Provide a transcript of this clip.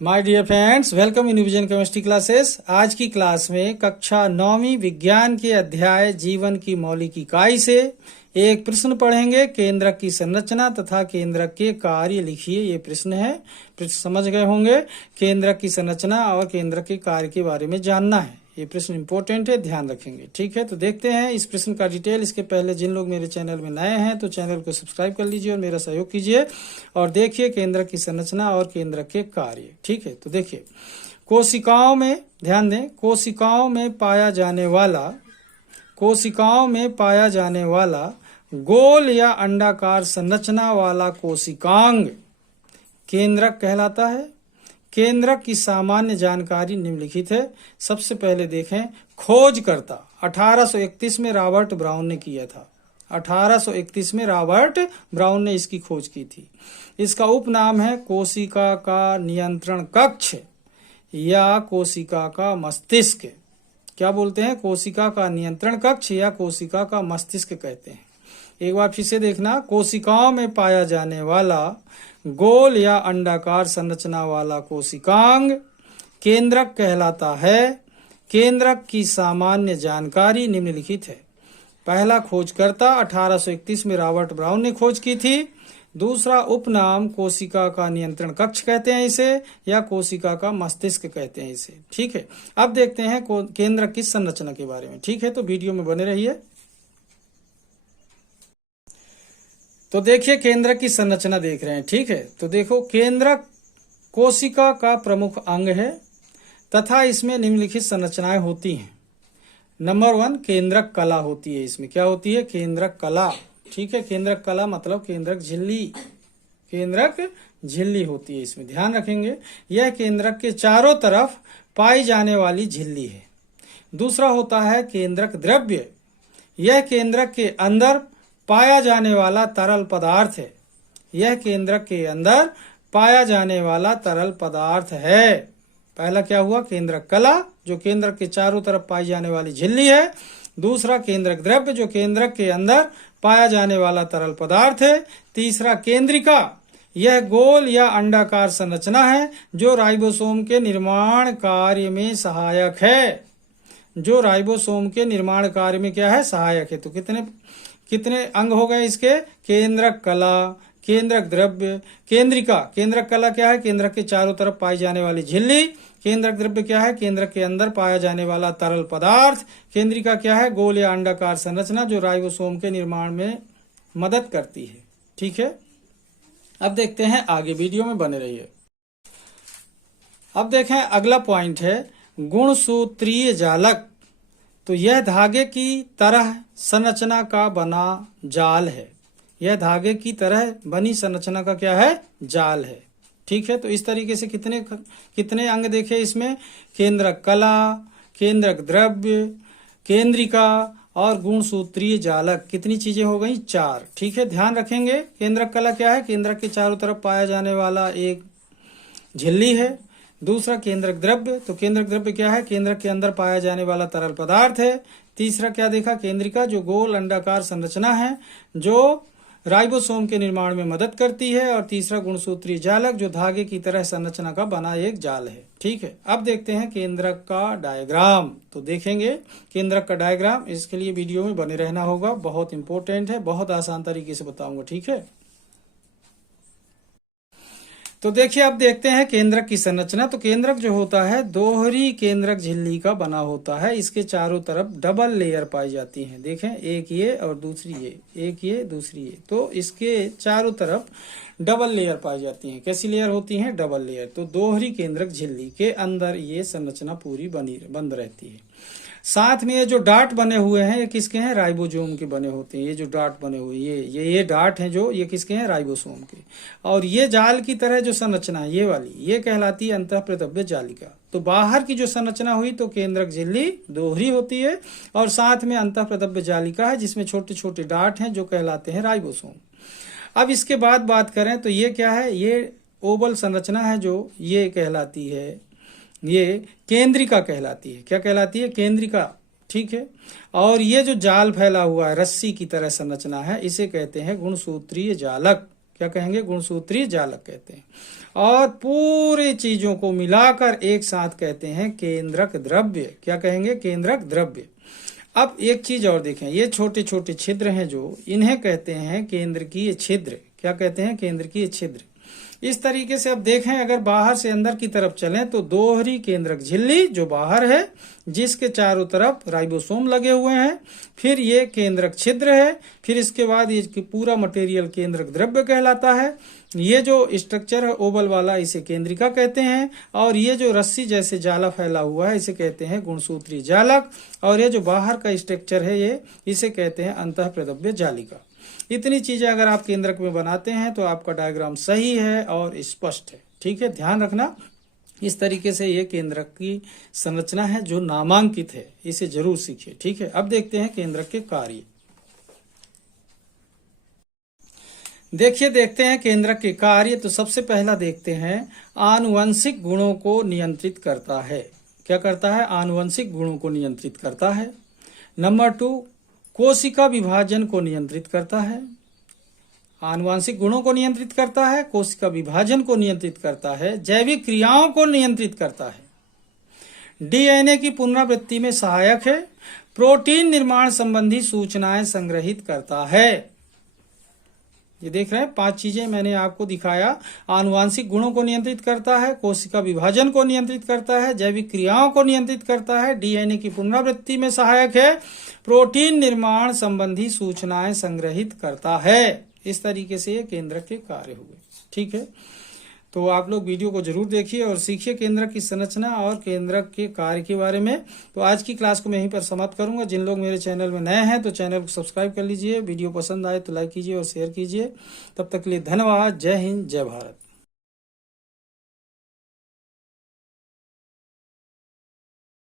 My dear friends, welcome in vision chemistry classes. आज की class में कक्षा 9वीं विज्ञान के अध्याय जीवन की मौलिक इकाई से एक प्रश्न पढ़ेंगे। केंद्रक की संरचना तथा केंद्रक के कार्य लिखिए। ये प्रश्न है, प्रश्न समझ गए होंगे। केंद्रक की संरचना और केंद्रक के कार्य के बारे में जानना है। ये प्रश्न इंपॉर्टेंट है, ध्यान रखेंगे। ठीक है, तो देखते हैं इस प्रश्न का डिटेल। इसके पहले जिन लोग मेरे चैनल में नए हैं तो चैनल को सब्सक्राइब कर लीजिए और मेरा सहयोग कीजिए और देखिए केंद्रक की संरचना और केंद्रक के कार्य। ठीक है, तो देखिए कोशिकाओं में, ध्यान दें, कोशिकाओं में पाया जाने वाला गोल या अंडाकार संरचना वाला कोशिकांग केंद्रक कहलाता है। केंद्रक की सामान्य जानकारी निम्नलिखित है। सबसे पहले देखें, खोजकर्ता 1831 में रॉबर्ट ब्राउन ने किया था। 1831 में रॉबर्ट ब्राउन ने इसकी खोज की थी। इसका उपनाम है कोशिका का नियंत्रण कक्ष या कोशिका का मस्तिष्क। क्या बोलते हैं? कोशिका का नियंत्रण कक्ष या कोशिका का मस्तिष्क कहते हैं। एक बार फिर से देखना, कोशिकाओं में पाया जाने वाला गोल या अंडाकार संरचना वाला कोशिकांग केंद्रक कहलाता है। केंद्रक की सामान्य जानकारी निम्नलिखित है। पहला, खोजकर्ता 1831 में रॉबर्ट ब्राउन ने खोज की थी। दूसरा, उपनाम कोशिका का नियंत्रण कक्ष कहते हैं इसे, या कोशिका का मस्तिष्क कहते हैं इसे। ठीक है, अब देखते हैं केंद्रक की संरचना के बारे में। ठीक है, तो वीडियो में बने रहिए। तो देखिए केंद्रक की संरचना देख रहे हैं। ठीक है, तो देखो केंद्रक कोशिका का प्रमुख अंग है तथा इसमें निम्नलिखित संरचनाएं होती हैं। नंबर 1, केंद्रक कला होती है। इसमें क्या होती है? केंद्रक कला। ठीक है, केंद्रक कला मतलब केंद्रक झिल्ली। केंद्रक झिल्ली होती है इसमें, ध्यान रखेंगे। यह केंद्रक के चारों तरफ पाई जाने वाली झिल्ली है। दूसरा होता है केंद्रक द्रव्य। यह केंद्रक के अंदर पाया जाने वाला तरल पदार्थ है। यह केंद्रक के अंदर पाया जाने वाला तरल पदार्थ है। पहला क्या हुआ? केंद्रक कला, जो केंद्रक के चारों तरफ पाई जाने वाली झिल्ली है। दूसरा केंद्रक द्रव्य, जो केंद्रक के अंदर पाया जाने वाला तरल पदार्थ है। तीसरा केंद्रिका, यह गोल या अंडाकार संरचना है जो राइबोसोम के निर्माण कार्य में सहायक है। जो राइबोसोम के निर्माण कार्य में क्या है? सहायक है। तो कितने अंग हो गए इसके? केंद्रक कला, केंद्रक द्रव्य, केंद्रिका। केंद्रक कला क्या है? केंद्रक के चारों तरफ पाई जाने वाली झिल्ली। केंद्रक द्रव्य क्या है? केंद्रक के अंदर पाया जाने वाला तरल पदार्थ। केंद्रिका क्या है? गोल या अंडाकार संरचना जो राइबोसोम के निर्माण में मदद करती है। ठीक है, अब देखते हैं आगे, वीडियो में बने रहिए। अब देखें अगला पॉइंट है गुणसूत्रीय जालक। तो यह धागे की तरह संरचना का बना जाल है। यह धागे की तरह बनी संरचना का क्या है? जाल है। ठीक है, तो इस तरीके से कितने अंग देखे इसमें? केंद्रक कला, केंद्रक द्रव्य, केंद्रिका और गुणसूत्रीय जालक। कितनी चीजें हो गई? 4। ठीक है, ध्यान रखेंगे। केंद्रक कला क्या है? केंद्रक के चारों तरफ पाया जाने वाला एक झिल्ली है। दूसरा केंद्रक द्रव्य, तो केंद्रक द्रव्य क्या है? केंद्रक के अंदर पाया जाने वाला तरल पदार्थ है। तीसरा क्या देखा? केंद्रिका, जो गोल अंडाकार संरचना है जो राइबोसोम के निर्माण में मदद करती है। और तीसरा गुणसूत्रीय जालक, जो धागे की तरह संरचना का बना एक जाल है। ठीक है, अब देखते हैं केंद्रक का डायग्राम। तो देखेंगे केंद्रक का डायग्राम। इसके लिए वीडियो में बने रहना होगा, बहुत इंपॉर्टेंट है, बहुत आसान तरीके से बताऊंगा। ठीक है, तो देखिए अब देखते हैं केंद्रक की संरचना। तो केंद्रक जो होता है दोहरी केंद्रक झिल्ली का बना होता है। इसके चारों तरफ डबल लेयर पाई जाती हैं। देखें, एक ये और दूसरी ये, एक ये दूसरी ये। तो इसके चारों तरफ डबल लेयर पाई जाती हैं। कैसी लेयर होती हैं? Double layer. तो दोहरी केंद्रक झिल्ली के अंदर ये संरचना पूरी बंद रहती है। साथ में ये जो डाट बने हुए हैं ये किसके हैं? राइबोसोम के बने होते हैं। ये जो डाट बने हुए ये डाट हैं जो, ये किसके हैं? राइबोसोम के। और ये जाल की तरह जो संरचना है ये वाली, ये कहलाती है अंतःप्रतव्य जालिका। तो बाहर की जो संरचना हुई तो केंद्रक झिल्ली दोहरी होती है और साथ में अंतःप्रतव्य जालिका है जिसमें छोटे छोटे डाट हैं जो कहलाते हैं राइबोसोम। अब इसके बाद बात करें तो ये क्या है? ये ओवल संरचना है जो ये कहलाती है, ये केंद्रिका कहलाती है। क्या कहलाती है? केंद्रिका। ठीक है, और ये जो जाल फैला हुआ है रस्सी की तरह संरचना है इसे कहते हैं गुणसूत्रीय जालक। क्या कहेंगे? गुणसूत्री जालक कहते हैं। और पूरे चीजों को मिलाकर एक साथ कहते हैं केंद्रक द्रव्य। क्या कहेंगे? केंद्रक द्रव्य। अब एक चीज और देखें, ये छोटे छोटे छिद्र हैं जो, इन्हें कहते हैं केंद्रकीय छिद्र। क्या कहते हैं? केंद्रकीय छिद्र। इस तरीके से अब देखें, अगर बाहर से अंदर की तरफ चलें तो दोहरी केंद्रक झिल्ली जो बाहर है, जिसके चारों तरफ राइबोसोम लगे हुए हैं, फिर ये केंद्रक छिद्र है, फिर इसके बाद ये पूरा मटेरियल केंद्रक द्रव्य कहलाता है। ये जो स्ट्रक्चर है ओवल वाला, इसे केंद्रिका कहते हैं, और ये जो रस्सी जैसे जाला फैला हुआ है इसे कहते हैं गुणसूत्री जालक, और ये जो बाहर का स्ट्रक्चर है ये, इसे कहते हैं अंतःप्रदव्य जालिका। इतनी चीजें अगर आप केंद्रक में बनाते हैं तो आपका डायग्राम सही है और स्पष्ट है। ठीक है, ध्यान रखना। इस तरीके से ये केंद्रक की संरचना है जो नामांकित है, इसे जरूर सीखिए। ठीक है, अब देखते हैं केंद्रक के कार्य। देखते हैं केंद्रक के कार्य। तो सबसे पहला देखते हैं, आनुवंशिक गुणों को नियंत्रित करता है। क्या करता है? आनुवंशिक गुणों को नियंत्रित करता है। नंबर 2, कोशिका विभाजन को नियंत्रित करता है। आनुवंशिक गुणों को नियंत्रित करता है, कोशिका विभाजन को नियंत्रित करता है, जैविक क्रियाओं को नियंत्रित करता है, डीएनए की पुनरावृत्ति में सहायक है, प्रोटीन निर्माण संबंधी सूचनाएं संग्रहित करता है। ये देख रहे हैं, 5 चीजें मैंने आपको दिखाया। आनुवंशिक गुणों को नियंत्रित करता है, कोशिका विभाजन को नियंत्रित करता है, जैविक क्रियाओं को नियंत्रित करता है, डीएनए की पुनरावृत्ति में सहायक है, प्रोटीन निर्माण संबंधी सूचनाएं संग्रहित करता है। इस तरीके से ये केंद्रक के कार्य हुए। ठीक है, तो आप लोग वीडियो को जरूर देखिए और सीखिए केंद्रक की संरचना और केंद्रक के कार्य के बारे में। तो आज की क्लास को मैं यहीं पर समाप्त करूंगा। जिन लोग मेरे चैनल में नए हैं तो चैनल को सब्सक्राइब कर लीजिए, वीडियो पसंद आए तो लाइक कीजिए और शेयर कीजिए। तब तक के लिए धन्यवाद। जय हिंद, जय भारत।